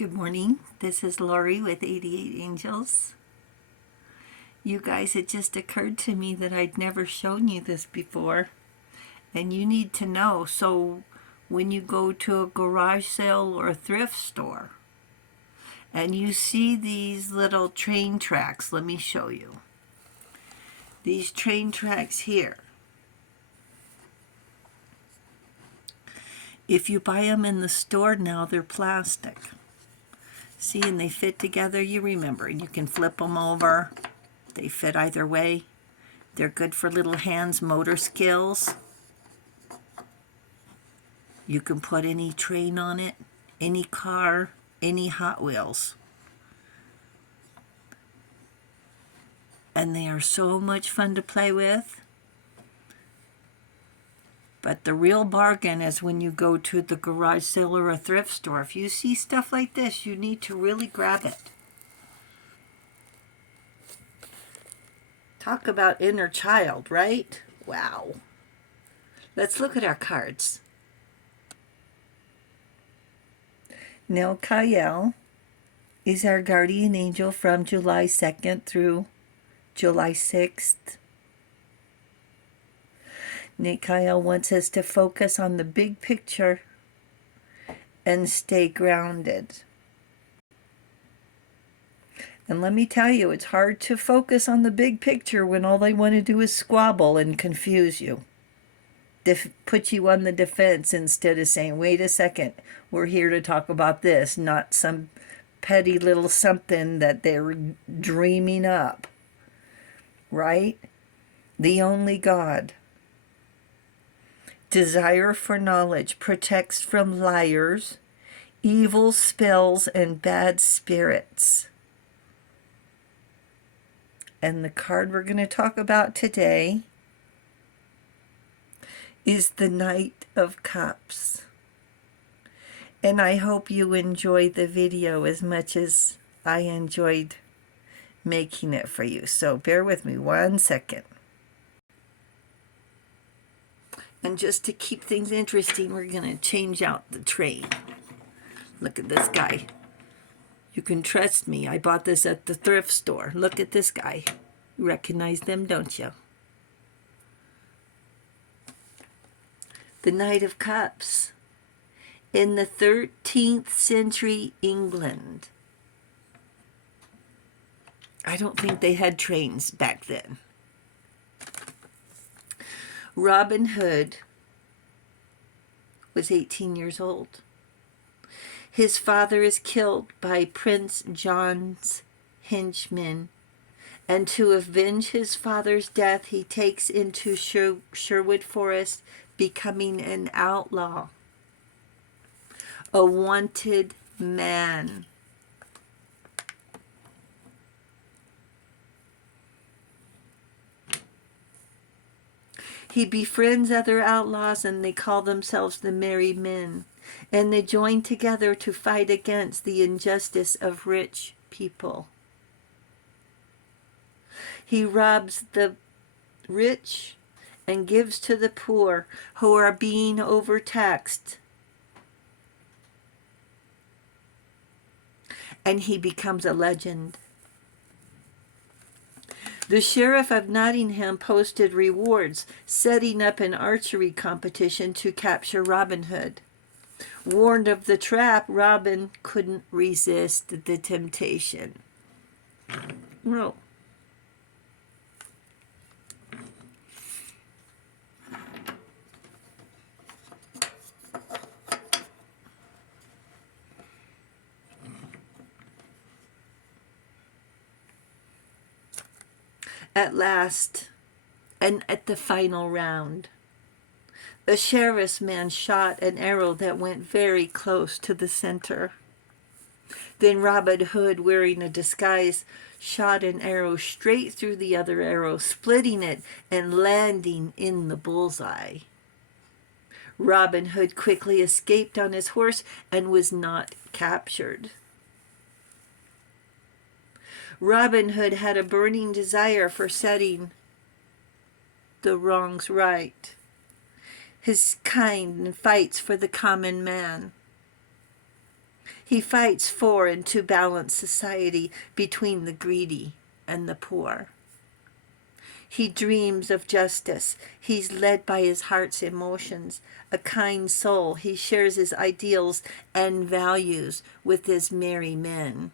Good morning. This is Lori with 88 Angels. You guys, it just occurred to me that I'd never shown you this before, and you need to know. So when you go to a garage sale or a thrift store and you see these little train tracks, let me show you. These train tracks here. If you buy them in the store now, they're plastic. See, and they fit together, you remember. You can flip them over. They fit either way. They're good for little hands, motor skills. You can put any train on it, any car, any Hot Wheels. And they are so much fun to play with. But the real bargain is when you go to the garage sale or a thrift store. If you see stuff like this, you need to really grab it. Talk about inner child, right? Wow. Let's look at our cards. Now, Kyle is our guardian angel from July 2nd through July 6th. Kyle wants us to focus on the big picture and stay grounded. And let me tell you, it's hard to focus on the big picture when all they want to do is squabble and confuse you. Put you on the defense instead of saying, wait a second, we're here to talk about this, not some petty little something that they're dreaming up. Right? The only God. Desire for knowledge protects from liars, evil spells, and bad spirits. And the card we're going to talk about today is the Knight of Cups. And I hope you enjoy the video as much as I enjoyed making it for you. So bear with me 1 second. And just to keep things interesting, we're going to change out the train. Look at this guy. You can trust me. I bought this at the thrift store. Look at this guy. You recognize them, don't you? The Knight of Cups. In the 13th century England. I don't think they had trains back then. Robinhood was 18 years old. His father is killed by Prince John's henchmen, and to avenge his father's death, he takes into Sherwood Forest, becoming an outlaw, a wanted man. He befriends other outlaws, and they call themselves the Merry Men, and they join together to fight against the injustice of rich people. He robs the rich and gives to the poor who are being overtaxed. And he becomes a legend. The sheriff of Nottingham posted rewards, setting up an archery competition to capture Robin Hood. Warned of the trap, Robin couldn't resist the temptation. No. At last, and at the final round, the sheriff's man shot an arrow that went very close to the center. Then Robin Hood, wearing a disguise, shot an arrow straight through the other arrow, splitting it and landing in the bullseye. Robin Hood quickly escaped on his horse and was not captured. Robin Hood had a burning desire for setting the wrongs right. His kind fights for the common man. He fights for and to balance society between the greedy and the poor. He dreams of justice. He's led by his heart's emotions. A kind soul, he shares his ideals and values with his merry men.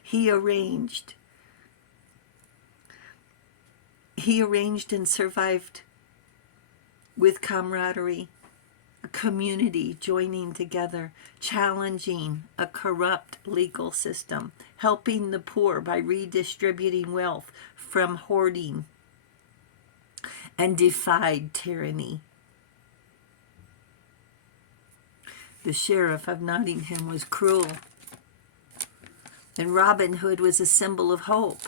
He arranged and survived with camaraderie, a community joining together, challenging a corrupt legal system, helping the poor by redistributing wealth from hoarding, and defied tyranny. The sheriff of Nottingham was cruel, and Robinhood was a symbol of hope.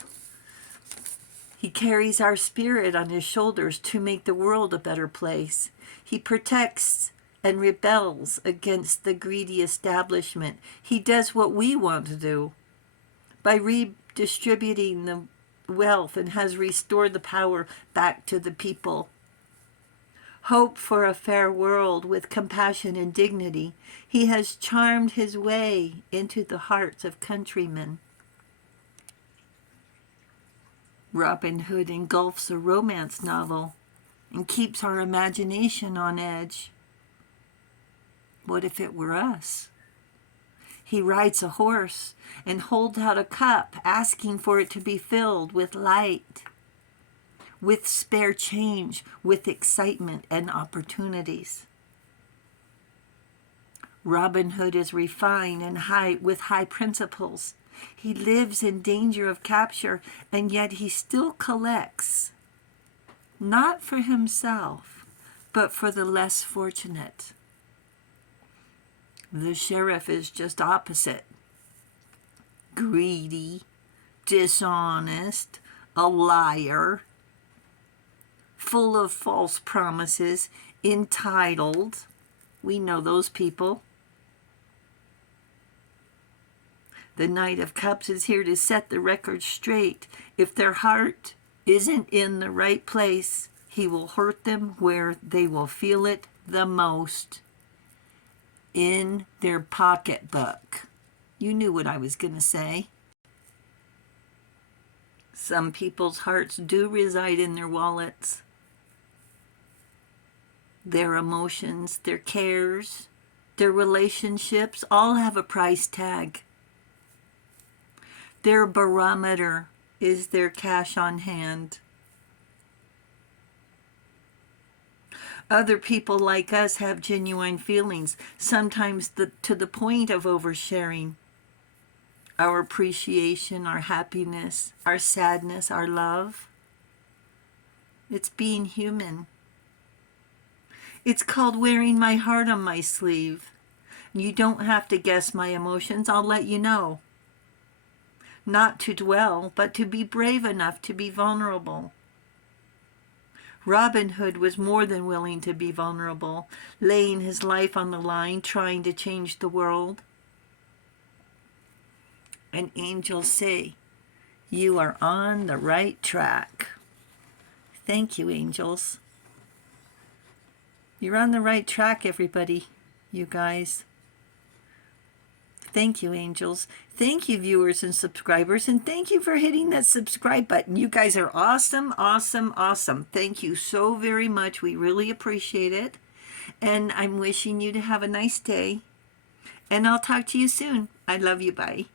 He carries our spirit on his shoulders to make the world a better place. He protects and rebels against the greedy establishment. He does what we want to do by redistributing the wealth and has restored the power back to the people. Hope for a fair world with compassion and dignity. He has charmed his way into the hearts of countrymen. Robin Hood engulfs a romance novel and keeps our imagination on edge. What if it were us? He rides a horse and holds out a cup, asking for it to be filled with light, with spare change, with excitement and opportunities. Robin Hood is refined and with high principles. He lives in danger of capture, and yet he still collects, not for himself, but for the less fortunate. The sheriff is just opposite. Greedy, dishonest, a liar, full of false promises, entitled. We know those people. The Knight of Cups is here to set the record straight. If their heart isn't in the right place, he will hurt them where they will feel it the most. In their pocketbook. You knew what I was going to say. Some people's hearts do reside in their wallets. Their emotions, their cares, their relationships all have a price tag. Their barometer is their cash on hand. Other people like us have genuine feelings, sometimes to the point of oversharing. Our appreciation, our happiness, our sadness, our love. It's being human. It's called wearing my heart on my sleeve. You don't have to guess my emotions, I'll let you know. Not to dwell, but to be brave enough to be vulnerable. Robin Hood was more than willing to be vulnerable, laying his life on the line, trying to change the world. And angels say, you are on the right track. Thank you, angels. You're on the right track, everybody, you guys. Thank you, angels. Thank you, viewers and subscribers, and thank you for hitting that subscribe button. You guys are awesome, awesome, awesome. Thank you so very much. We really appreciate it. And I'm wishing you to have a nice day. And I'll talk to you soon. I love you. Bye.